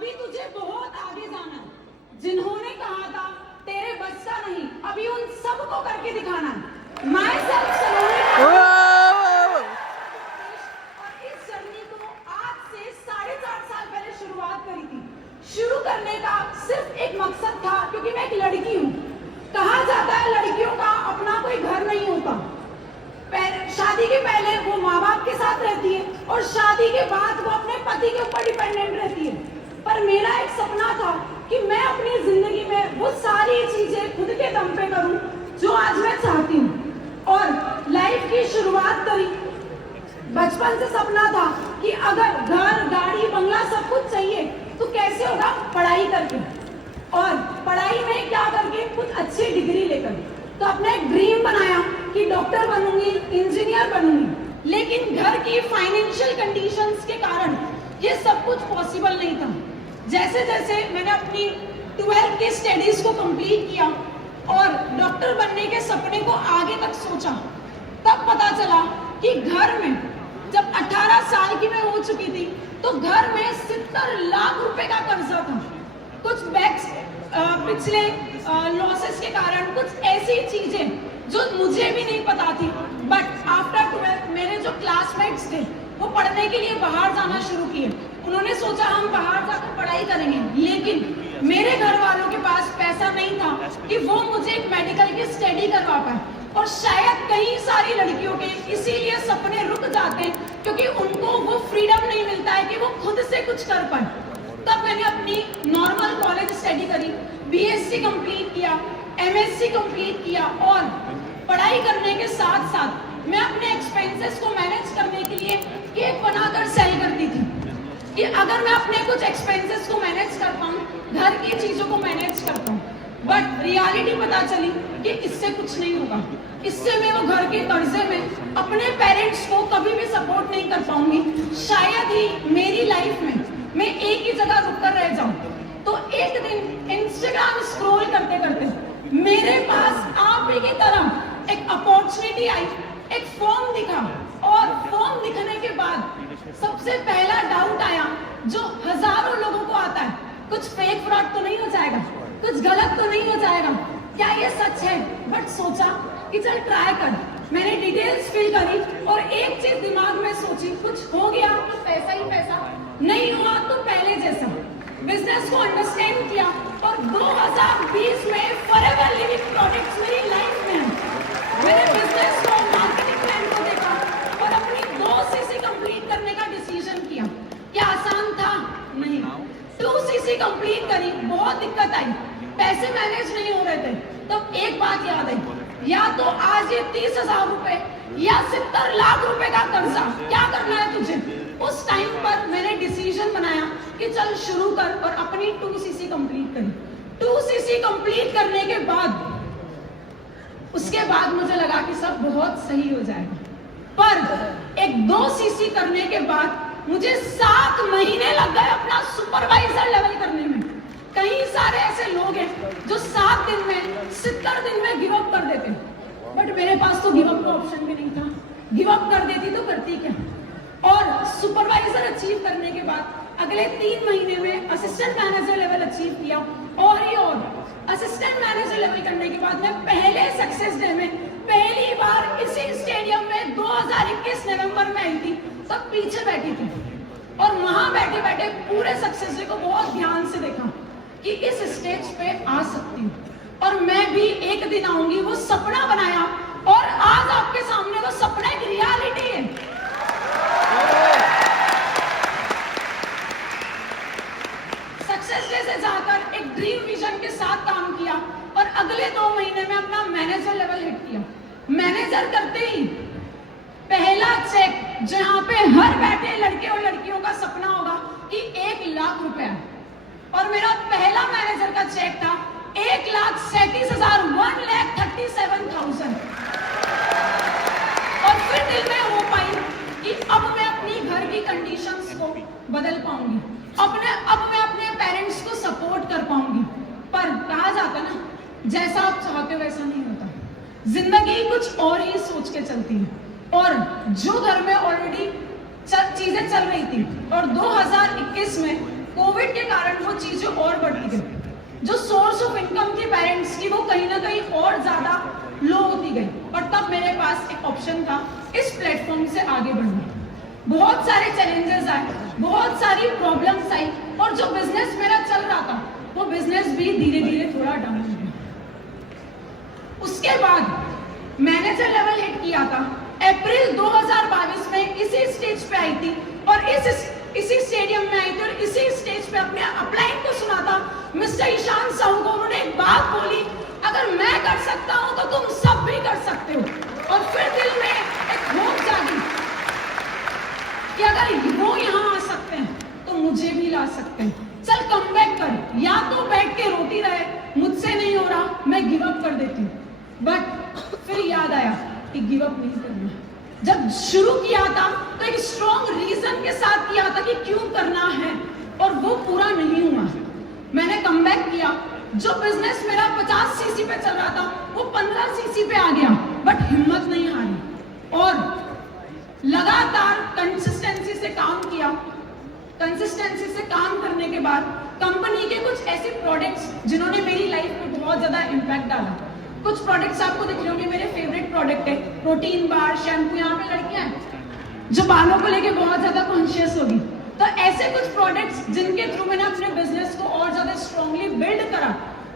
अभी तुझे बहुत आगे जाना है। जिन्होंने कहा था तेरे बस का नहीं, अभी उन सबको करके दिखाना है। मैं सब और इस जर्नी को आज से 4.5 साल पहले शुरुआत करी थी। शुरू करने का सिर्फ एक मकसद था, क्योंकि मैं एक लड़की हूँ। कहा जाता है लड़कियों का अपना कोई घर नहीं होता। शादी के पहले वो माँ बाप के साथ रहती है और शादी के बाद वो अपने पति के ऊपर डिपेंडेंट रहती है। पर मेरा एक सपना था कि मैं अपनी जिंदगी में वो सारी चीजें खुद के दम पे करूं जो आज मैं चाहती हूँ। और लाइफ की शुरुआत करी। बचपन से सपना था कि अगर घर गाड़ी बंगला सब कुछ चाहिए तो कैसे होगा, पढ़ाई करके, और पढ़ाई में क्या करके, कुछ अच्छी डिग्री लेकर। तो अपना एक ड्रीम बनाया कि डॉक्टर बनूंगी, इंजीनियर बनूंगी। लेकिन घर की फाइनेंशियल कंडीशंस के कारण ये सब कुछ पॉसिबल नहीं था। जैसे जैसे मैंने अपनी 12th की स्टडीज को कंप्लीट किया और डॉक्टर बनने के सपने को आगे तक सोचा, तब पता चला कि घर में, जब 18 साल की मैं हो चुकी थी, तो घर में 70 लाख रुपए का कर्जा था। कुछ बैंक्स पिछले लॉसेस के कारण, कुछ ऐसी चीजें जो मुझे भी नहीं पता थी। बट आफ्टर 12th मेरे जो क्लासमेट्स थे वो पढ़ने के लिए बाहर जाना शुरू किए। उन्होंने सोचा हम बाहर जाकर पढ़ाई करेंगे, लेकिन मेरे घर वालों के पास पैसा नहीं था कि वो मुझे एक मेडिकल की स्टडी करवा पाए। और शायद कई सारी लड़कियों के इसीलिए सपने रुक जाते हैं, क्योंकि उनको वो फ्रीडम नहीं मिलता है कि वो खुद से कुछ कर पाए। तब मैंने अपनी नॉर्मल कॉलेज स्टडी करी, बीएससी कंप्लीट किया, एमएससी कंप्लीट किया, और पढ़ाई करने के साथ साथ मैं अपने एक्सपेंसेस को मैनेज करने के लिए केक बनाकर सेल करती थी कि अगर मैं अपने कुछ एक्सपेंसेस को मैनेज कर पाऊँ, घर की चीजों को मैनेज कर पाऊँ। बट रियलिटी पता चली कि इससे कुछ नहीं होगा। इससे मैं वो घर के कर्जे में अपने पेरेंट्स को कभी भी सपोर्ट नहीं कर पाऊंगी। शायद ही मेरी लाइफ में मैं एक ही जगह रुककर रह जाऊं। तो एक दिन इंस्टाग्राम स्क्रॉल करते करते मेरे पास आप ही की तरह एक अपॉर्चुनिटी आई, एक फॉर्म दिखा, और फॉर्म दिखने के बाद सबसे पहला डाउट आया जो हजारों लोगों को आता है, कुछ फेक फ्रॉड तो नहीं हो जाएगा, कुछ गलत तो नहीं हो जाएगा, क्या ये सच है? बट सोचा कि चल ट्राई कर। मैंने डिटेल्स फिल करी और एक चीज दिमाग में सोची, कुछ हो गया तो पैसा ही पैसा, नहीं हुआ तो पहले जैसा। बिजनेस को अंडरस्टैंड किया और 2020 में फॉरएवर लिविंग प्रोडक्ट्स मेरी लाइफ में। मैंने बिजनेस को, मार्केटिंग प्लान को देखा और अपनी 2 सीसी कंप्लीट करने का डिसीजन किया। क्या आसान था? नहीं। 2 सीसी कंप्लीट करी, बहुत दिक्कत आई, पैसे मैनेज नहीं हो रहे थे। तब एक बात याद आई, या तो आज ये 30,000 रुपए या 70 लाख रुपए का कर्जा, क्या करना है तुझे? उस टाइम पर मैंने डिसीजन बनाया कि चल शुरू कर, और अपनी 2 सीसी कंप्लीट करी। 2 सीसी कंप्लीट करने के बाद, उसके बाद मुझे लगा कि सब बहुत सही हो जाएगा। पर एक 2 सीसी करने के बाद मुझे 7 महीने लग गए अपना सुपरवाइजर लेवल करने में। कई सारे ऐसे लोग हैं जो 7 दिन में, 70 दिन में गिव अप कर देते हैं। बट मेरे पास तो गिव अप का ऑप्शन भी नहीं था। गिव अप कर देती तो करती क्या? और सुपरवाइजर अचीव करने के बाद अगले 3 महीने में असिस्टेंट मैनेजर लेवल अचीव किया, और ही और असिस्टेंट मैनेजर लेवल करने के बाद मैं पहले सक्सेस डे में पहली बार इसी स्टेडियम में 2021 नवंबर में आई थी। तब पीछे बैठी थी और वहां बैठे बैठे पूरे सक्सेस डे को बहुत ध्यान से देखा कि इस स्टेज पे आ सकती हूँ और मैं भी एक दिन आऊंगी। वो सपना बनाया और आज आपके सामने वो सपना एक रियलिटी है। सक्सेस डे से जाकर एक ड्रीम विजन के साथ काम किया और अगले 2 महीने में अपना मैनेजर लेवल हिट किया। मैनेजर करते ही पहला चेक, जहां पे हर बैठे लड़के और लड़कियों का सपना होगा कि 1 लाख रुपया, और मेरा पहला मैनेजर का चेक था 1,37,000, 1,37,000। और फिर दिल में हो पाई कि अब मैं अपनी घर की कंडीशंस को बदल पाऊंगी, अब मैं अपने पेरेंट्स को सपोर्ट कर पाऊंगी। पर कहा जाता ना, जैसा आप चाहते वैसा नहीं होता। जिंदगी कुछ और ही सोच के चलती है, और जो घर में ऑलरेडी चीजें चल रही थी, और 2021 में कोविड के कारण वो चीजें और बढ़ती गई। जो सोर्स ऑफ इनकम थी पेरेंट्स की वो कहीं ना कहीं और ज्यादा लो होती गई। और तब मेरे पास एक ऑप्शन था इस प्लेटफॉर्म से आगे बढ़ना। बहुत सारे चैलेंजेस आए, बहुत सारी प्रॉब्लम्स आई, और जो बिजनेस मेरा चल रहा था वो बिजनेस भी धीरे धीरे थोड़ा डाउन हो गया। उसके बाद मैनेजर लेवल हिट किया था। अप्रैल 2022 में इसी स्टेज पे आई थी और इसी स्टेडियम में आई थी और इसी स्टेज पे अपने अपलाइन को सुना था मिस्टर ईशान साहू को। उन्होंने एक बात बोली, अगर मैं कर सकता हूं तो तुम सब भी कर सकते हो। और फिर दिल में एक होप जागी कि अगर वो यहाँ आ सकते हैं तो मुझे भी ला सकते हैं। चल कम बैक कर, या तो बैठ के रोती रहे, मुझसे नहीं हो रहा मैं गिव अप कर देती हूँ। बट फिर याद आया कि गिव अप नहीं करना। जब शुरू किया था तो एक स्ट्रॉन्ग रीजन के साथ किया था कि क्यों करना है, और वो पूरा नहीं हुआ। मैंने कम बैक किया। जो बिजनेस मेरा 50 सीसी पे चल रहा था वो 15 सीसी पे आ गया, बट हिम्मत नहीं हारी और लगातार कंसिस्टेंसी से काम किया। कंसिस्टेंसी से काम करने के बाद कंपनी के कुछ ऐसे प्रोडक्ट्स जिन्होंने मेरी लाइफ में बहुत ज्यादा इम्पैक्ट डाला। कुछ प्रोडक्ट्स आपको दिख रहे होंगे, मेरे फेवरेट प्रोडक्ट है प्रोटीन बार, शैम्पू। यहाँ पे लड़कियां हैं जो बालों को लेके बहुत ज्यादा कॉन्शियस होगी। तो ऐसे कुछ प्रोडक्ट्स जिनके थ्रू मैंने अपने बिजनेस को और ज्यादा स्ट्रांगली बिल्ड करा।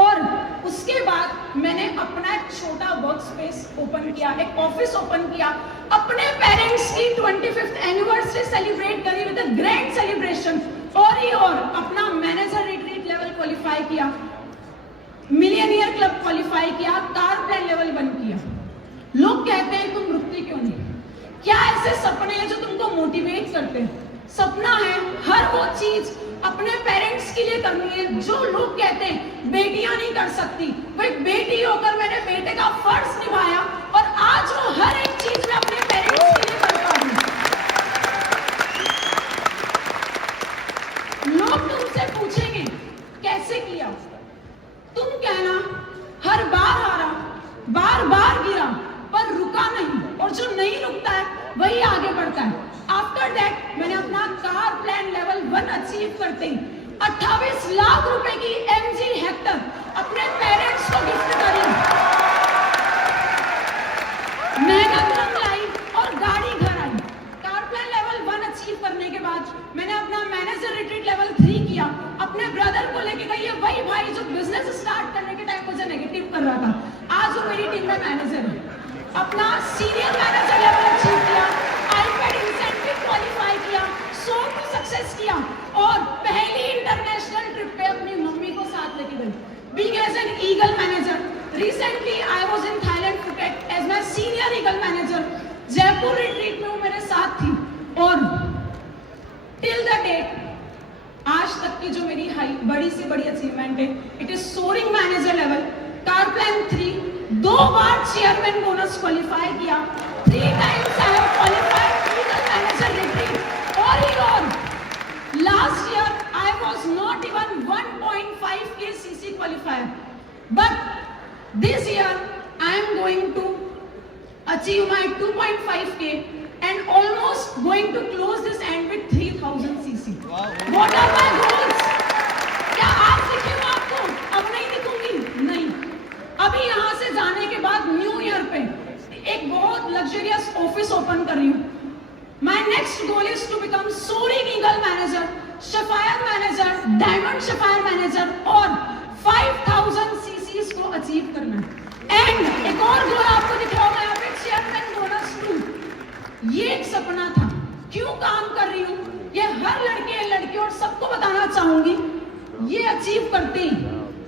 और उसके बाद मैंने अपना एक छोटा वर्क स्पेस ओपन किया, एक ऑफिस ओपन किया। अपने पेरेंट्स की 25th एनिवर्सरी सेलिब्रेट करी विद अ ग्रैंड सेलिब्रेशन। और अपना मैनेजर रिट्रीट लेवल क्वालिफाई किया, मिलियनियर क्लब क्वालिफाई किया, कार प्लान लेवल 1 किया। लोग कहते हैं तुम रुकती क्यों नहीं? क्या ऐसे सपने हैं जो तुमको मोटिवेट करते हैं? सपना है हर वो चीज अपने पेरेंट्स के लिए करनी है जो लोग कहते हैं बेटियां नहीं कर सकती। वो एक बेटी होकर मैंने बेटे का फर्ज निभाया और आज वो हर एक चीज में अपने पेरेंट्स के लिए कर पा रही हूं। लोग तुमसे पूछेंगे कैसे किया, तुम कहना हर बार हारा, बार बार गिरा पर रुका नहीं, और जो नहीं रुकता है वही आगे बढ़ता है। आफ्टर दैट मैंने अपना कार प्लान लेवल 1 अचीव करते ही 28 लाख रुपए की MG हेक्टर अपने पेरेंट्स को गिफ्ट करी। मेहनत रंग लाई और गाड़ी घर आई। कार प्लान लेवल 1 अचीव करने के बाद मैंने अपना मैनेजर रिट्रीट लेवल 3 किया। अपने ब्रदर को लेके गई है, वही भाई जो बिजनेस स्टार्ट करने के टाइम मुझे नेगेटिव कर रहा था, आज वो मेरी टीम में मैनेजर है। अपना सीनियर मैनेजर लेवल अचीव किया, आईपैड इंसेंटिव क्वालिफाई किया, शो को सक्सेस किया और पहली इंटरनेशनल ट्रिप पे अपनी मम्मी को साथ लेके गई। Being as an eagle manager, recently I was in Thailand Phuket as my senior eagle manager. Jaipur retreat में वो मेरे साथ थी और टिल द डेट आज तक की जो मेरी बड़ी से बड़ी अचीवमेंट है, it is soaring manager level, car plan 3, 2 बार चेयरमैन बोनस क्वालिफाई किया, 3 times I have qualified eagle manager retreat. और last year I was not even 1.5K CC qualifier, but this year I am going to achieve my 2.5K and almost going to close this end with 3000 CC. What are my goals? क्या आज दिखेगा आपको? अब नहीं दिखूंगी, नहीं। अभी यहाँ से जाने के बाद न्यू ईयर पे एक बहुत लग्जरियस ऑफिस ओपन कर रही हूँ। My next goal is to become soaring eagle manager, sapphire manager, diamond sapphire manager और 5000 CCs को अचीव करना है। एंड एक और गोल आपको दिख रहा होगा यहाँ पे, चेयरमैन बोनस 2। ये एक सपना था। क्यों काम कर रही हूँ ये हर लड़के लड़की और सबको बताना चाहूंगी। ये अचीव करते ही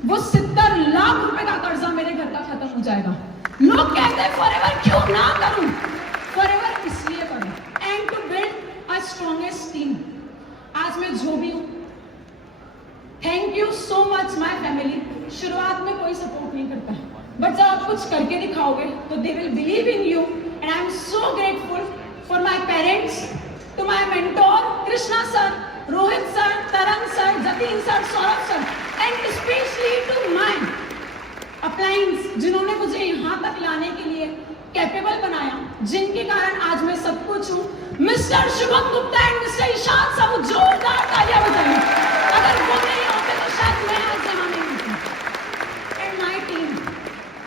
वो 70 लाख रुपए का कर्जा मेरे घर का खत्म हो जाएगा। लोग कहते हैं फॉरएवर क्यों ना करूं, फॉरएवर इसलिए करूं and to build a strongest team. आज मैं जो भी हूं, thank you so much my family. शुरुआत में कोई सपोर्ट नहीं करता, बट जब आप कुछ करके दिखाओगे तो they will believe in you and I am so grateful for my parents, to my mentor Krishna sir, Rohit sir, Tarang sir, Jatin sir, Saurabh sir and specially to my uplines जिन्होंने मुझे यहाँ तक लाने के लिए कैपेबल बनाया, जिनके कारण आज मैं सब कुछ हूँ। Mister Shubham Gupta and mister Ishan Sahu, जोरदार तालियां बजाइए। अगर वो नहीं होते तो शायद मैं आज यहाँ नहीं होती। And my team,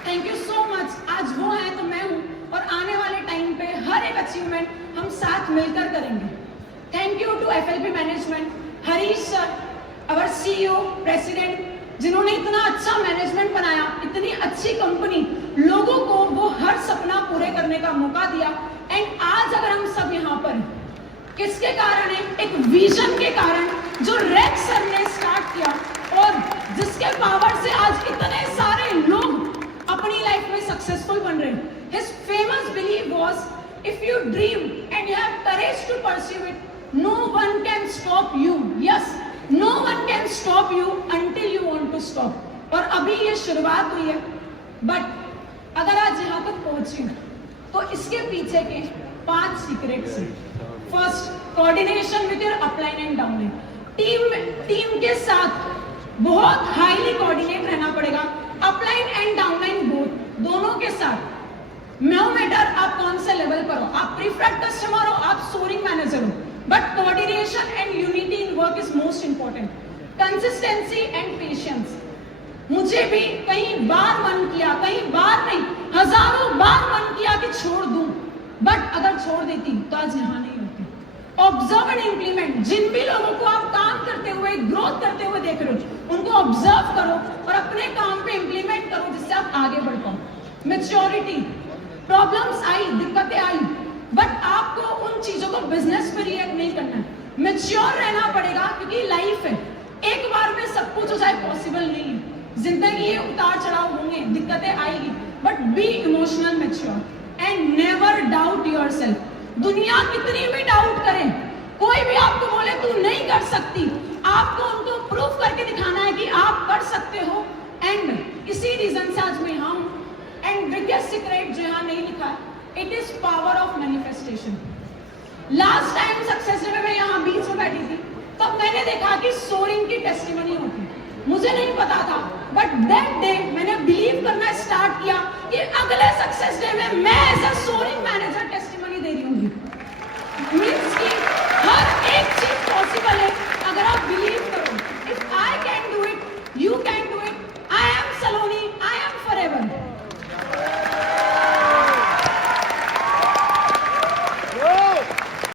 thank you so much. आज वो है तो मैं हूँ, और आने वाले टाइम पे हर एक अचीवमेंट हम साथ मिलकर करेंगे। Thank you to FLP management, Harish sir, our CEO, president, जिन्होंने इतना अच्छा मैनेजमेंट बनाया, इतनी अच्छी कंपनी, लोगों को वो हर सपना पूरे करने का मौका दिया। एंड आज अगर हम सब यहाँ पर किसके कारण है? एक विजन के कारण जो रेक्स सर ने स्टार्ट किया, और जिसके पावर से आज इतने सारे लोग अपनी लाइफ में सक्सेसफुल बन रहे हैं। His famous belief was, if you dream and you have courage to pursue it, no one can stop you. Yes, no one can stop you until you want to stop. और अभी ये शुरुआत हुई है, but अगर आज यहाँ तक पहुंची तो इसके पीछे के 5 सीक्रेट्स हैं। First, coordination with your upline and downline. Team के साथ बहुत हाईली कोऑर्डिनेट रहना पड़ेगा, अपलाइन एंड डाउनलाइन दोनों के साथ। नो मैटर आप कौन से लेवल पर हो, आप प्रीफर्ड कस्टमर हो, आप सोरिंग मैनेजर हो, but coordination and unity in work is most important. Consistency and patience. मुझे भी कई बार मन किया, कई बार नहीं, हजारों बार मन किया कि छोड़ दूं, बट अगर छोड़ देती तो आज यहाँ नहीं होती। Observe and implement. जिन भी लोगों को आप काम करते हुए, ग्रोथ करते हुए देख रहे हो, उनको ऑब्जर्व करो और अपने काम पे इंप्लीमेंट करो, जिससे आप आगे बढ़ पाओ। मैच्योरिटी। प्रॉब्लम्स आई, दिक्कतें आई, बट आपको उन चीजों को बिजनेस पे रिएक्ट नहीं करना है, मैच्योर रहना पड़ेगा, क्योंकि लाइफ है, एक बार में सब कुछ हो जाए पॉसिबल नहीं है। जिंदगी ये उतार चढ़ाव होंगे, दिक्कतें आएगी, but be emotional mature and never doubt yourself. दुनिया कितनी भी डाउट करे, कोई भी आपको बोले तू नहीं कर सकती, आपको उनको प्रूफ करके दिखाना है कि आप कर सकते हो। एंड इसी रीजन से आज मैं यहाँ हूँ। एंड बिगेस्ट सीक्रेट जो यहाँ नहीं लिखा है, it is power of manifestation. Last time success day में मैं यहाँ बीच में बैठी थी, तब मैंने देखा कि सोरिंग की टेस्टिमनी होती है। मुझे नहीं पता था, बट दैट डे मैंने बिलीव करना स्टार्ट किया कि अगले सक्सेस डे में मैं ऐसा सोरिंग